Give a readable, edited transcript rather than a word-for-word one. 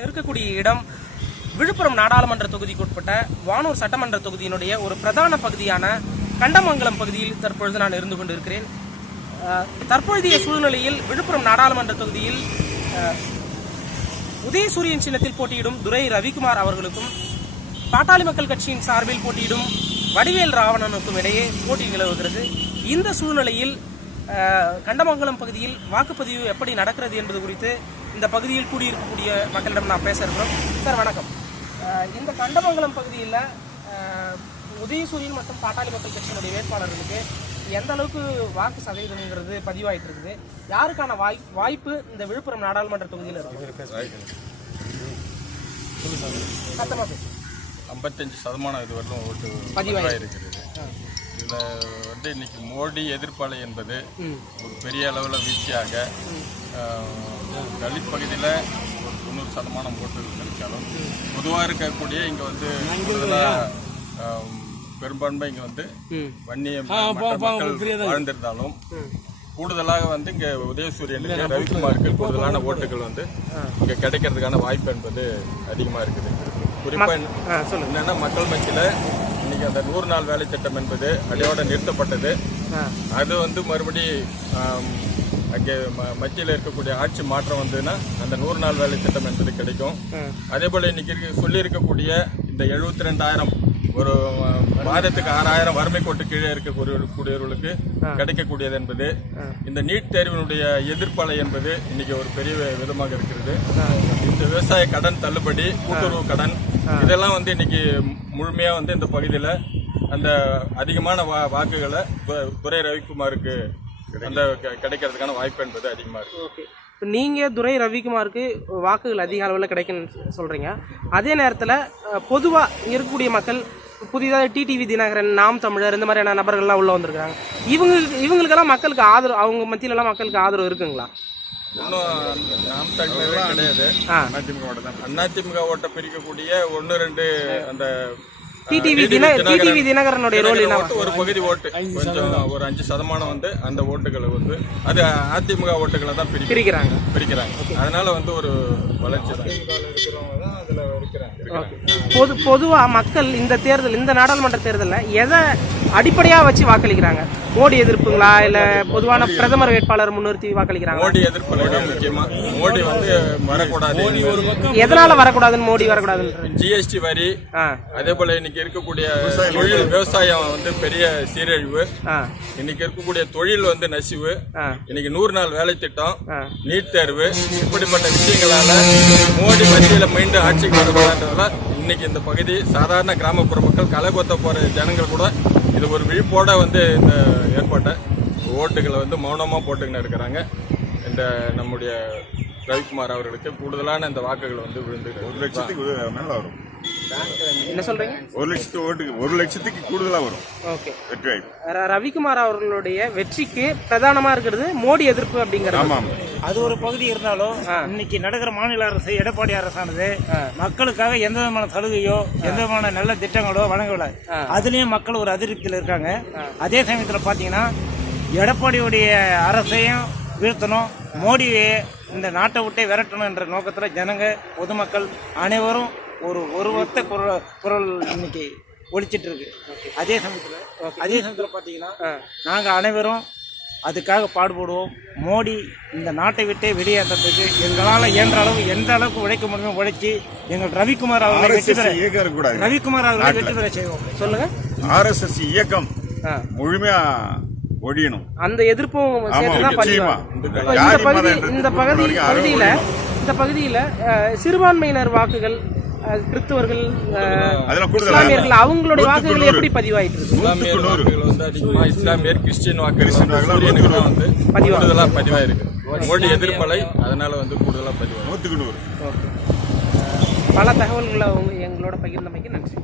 இருக்கக்கூடிய இடம் விழுப்புரம் நாடாளுமன்ற தொகுதிக்குட்பட்ட வானூர் சட்டமன்ற தொகுதியினுடைய ஒரு பிரதான பகுதியான கண்டமங்கலம் பகுதியில் தற்பொழுது நான் இருந்து கொண்டிருக்கிறேன். தற்பொழுதைய சூழ்நிலையில் விழுப்புரம் நாடாளுமன்ற தொகுதியில் உதயசூரியன் சின்னத்தில் போட்டியிடும் துரை ரவிக்குமார் அவர்களுக்கும் பாட்டாளி மக்கள் கட்சியின் சார்பில் போட்டியிடும் வடிவேல் ராவணனுக்கும் இடையே போட்டி நிலவுகிறது. இந்த சூழ்நிலையில் கண்டமங்கலம் பகுதியில் வாக்குப்பதிவு எப்படி நடக்கிறது என்பது குறித்து இந்த பகுதியில் கூடியிருக்கக்கூடிய மக்களிடம் நான் பேச இருக்கிறோம். சார் வணக்கம். இந்த கண்டமங்கலம் பகுதியில் உதயசூரியன் மற்றும் பாட்டாளி மக்கள் கட்சியினுடைய வேட்பாளர்களுக்கு எந்த அளவுக்கு வாக்கு சதவீதம்ங்கிறது பதிவாயிட்டு இருக்குது? யாருக்கான வாய்ப்பு இந்த விழுப்புரம் நாடாளுமன்ற தொகுதியில் இருக்கு? 55% இதுவரைக்கும் ஓட்டு பதிவாயிருக்கிறது. இதில் வந்து இன்னைக்கு மோடி எதிர்ப்பாளை என்பது ஒரு பெரிய அளவில் வீழ்ச்சியாக தலித் பகுதியில் ஒரு 90% ஓட்டுகள் கிடைச்சாலும் பொதுவாக இருக்கக்கூடிய இங்கே வந்து பெரும்பான்மை இங்கே வந்து வன்னிய மக்கள் வாழ்ந்திருந்தாலும் கூடுதலாக வந்து இங்கே உதயசூரியன் ரவிக்குமாருக்கு கூடுதலான ஓட்டுகள் வந்து இங்கே கிடைக்கிறதுக்கான வாய்ப்பு என்பது அதிகமாக இருக்குது. குறிப்பாக என்னன்னா மக்கள் மத்தியில் இன்னைக்கு அந்த 100 நாள் வேலை திட்டம் என்பது அதையோட நிறுத்தப்பட்டது. அது வந்து மறுபடி அங்கே மத்தியில் இருக்கக்கூடிய ஆட்சி மாற்றம் வந்ததுன்னா அந்த 100 நாள் வேலை திட்டம் என்பது கிடைக்கும். அதே போல இன்னைக்கு சொல்லியிருக்கக்கூடிய இந்த 72,000 ஒரு மாதத்துக்கு 6,000 வறுமை கோட்டு கீழே இருக்கக்கூடியவர்களுக்கு கிடைக்கக்கூடியது என்பது இந்த நீட் தேர்வினுடைய எதிர்ப்பலை என்பது இன்னைக்கு ஒரு பெரிய விதமாக இருக்கிறது. இந்த விவசாய கடன் தள்ளுபடி, கூட்டுறவு கடன் இதெல்லாம் வந்து இன்னைக்கு முழுமையா வந்து இந்த பகுதியில் அந்த அதிகமான வாக்குகளை துரை ரவிக்குமாருக்கு அந்த கிடைக்கிறதுக்கான வாய்ப்பு என்பது அதிகமா இருக்கு. நீங்க துரை ரவிக்குமாருக்கு வாக்குகள் அதிக அளவில் கிடைக்குன்னு சொல்றீங்க. அதே நேரத்தில் பொதுவா இருக்கக்கூடிய மக்கள் புதிதாக டிடிவி தினகரன், நாம் தமிழர் இந்த மாதிரியான நபர்கள்லாம் உள்ள வந்திருக்காங்க. இவங்களுக்கெல்லாம் மக்களுக்கு ஆதரவு, அவங்க மத்தியிலலாம் மக்களுக்கு ஆதரவு இருக்குங்களா? இன்னும் நாம் தமிழர் கிடையாது. அதிமுக ஓட்டை பிரிக்கக்கூடிய 1-2 அந்த டிடிவி தினகரனுடைய ஒரு பகுதி ஓட்டு கொஞ்சம் ஒரு 5% வந்து அந்த ஓட்டுகளை வந்து அது அதிமுக ஓட்டுகளை தான் பிரிக்கிறாங்க. அதனால வந்து ஒரு வளர்ச்சி தான் அதுல இருக்கிறாங்க. பொதுவா மக்கள் இந்த தேர்தல், இந்த நாடாளுமன்ற தேர்தலில் எதை அடிப்படையா வச்சு வாக்களிக்கிறாங்க? மோடி எதிர்ப்புங்களா, இல்ல பொதுவான பிரதமர் வேட்பாளர் முன்னிறுத்தி வாக்களிக்கிறாங்க? மோடி எதிர்ப்பு முக்கியமா. மோடி வந்து வரக்கூடாது. எதனால வரக்கூடாதுன்னு மோடி வரக்கூடாது? ஜிஎஸ்டி வரி, அதே போல இன்னைக்கு இருக்கக்கூடிய தொழில் விவசாயம் வந்து பெரிய சீரழிவு, இன்னைக்கு இருக்கக்கூடிய தொழில் வந்து நசிவு, இன்னைக்கு 100 நாள் வேலை திட்டம், நீட் தேர்வு, இப்படிப்பட்ட விஷயங்களால மோடி மத்தியில மீண்டும் ஆட்சிக்கு வரக்கூடாதுன்றதால இன்னைக்கு இந்த பகுதி சாதாரண கிராமப்புற மக்கள் களை கொத்த போற ஜனங்கள் கூட இது ஒரு விழிப்போட வந்து இந்த ஏற்பட்ட ஓட்டுகளை வந்து மௌனமா போட்டுக்கின்னு இருக்கிறாங்க. இந்த நம்முடைய ரவிக்குமார் அவர்களுக்கு கூடுதலான இந்த வாக்குகள் வந்து விழுந்து 1 லட்சத்துக்கு மேல வரும். என்ன சொல்றீங்க? 1 லட்சத்துக்கு கூடுதலா வரும். ஓகே. வெற்றி ரவிக்குமார் அவர்களுடைய வெற்றிக்கு பிரதானமா இருக்கிறது மோடி எதிர்ப்பு அப்படிங்கிறது. அது ஒரு பகுதி இருந்தாலும் இன்னைக்கு நடக்கிற மாநில அரசு, எடப்பாடி அரசானது மக்களுக்காக எந்த விதமான சலுகையோ எந்த விதமான நல்ல திட்டங்களோ வழங்கவில்லை. அதுலயும் மக்கள் ஒரு அதிருப்தியில் இருக்காங்க. அதே சமயத்தில் பாத்தீங்கன்னா எடப்பாடியுடைய அரசையும் வீழ்த்தணும், மோடியை இந்த நாட்டை விட்டே விரட்டணும் என்ற நோக்கத்தில் ஜனங்க, பொதுமக்கள் அனைவரும் ஒரு ஒத்த குரல் இன்னைக்கு ஒழிச்சிட்டு இருக்கு. அதே சமயத்தில் பார்த்தீங்கன்னா நாங்கள் அனைவரும் அதுக்காக பாடுபடுவோம். மோடி இந்த நாட்டை விட்டே வெளியேற்றத்துக்கு எங்களால் இயன்ற அளவு எந்த அளவுக்கு உழைக்க முடியுமோ உழைச்சி எங்கள் ரவிக்குமார் அவர்களை வெற்றி பெற செய்வோம். சொல்லுங்க. RSS இயக்கம் முழுமையா ஒழியணும். அந்த எதிர்ப்பும் இந்த பகுதியில சிறுபான்மையினர் வாக்குகள், கிறிஸ்தவர்கள், இஸ்லாமியர்கள் அவங்களுடைய வாக்குகள் எப்படி பதிவாயிட்டு இருக்கு? இஸ்லாமியர், கிறிஸ்டியன் வாக்குகள் வந்து பதிவாயிருக்கு. மோடி எதிர்ப்பலை அதனால வந்து கூடுதலா பதிவாயிருக்கு. 100க்கு 100. பல தகவல்களை எங்களோட பகிர்ந்தமைக்கு நன்றி.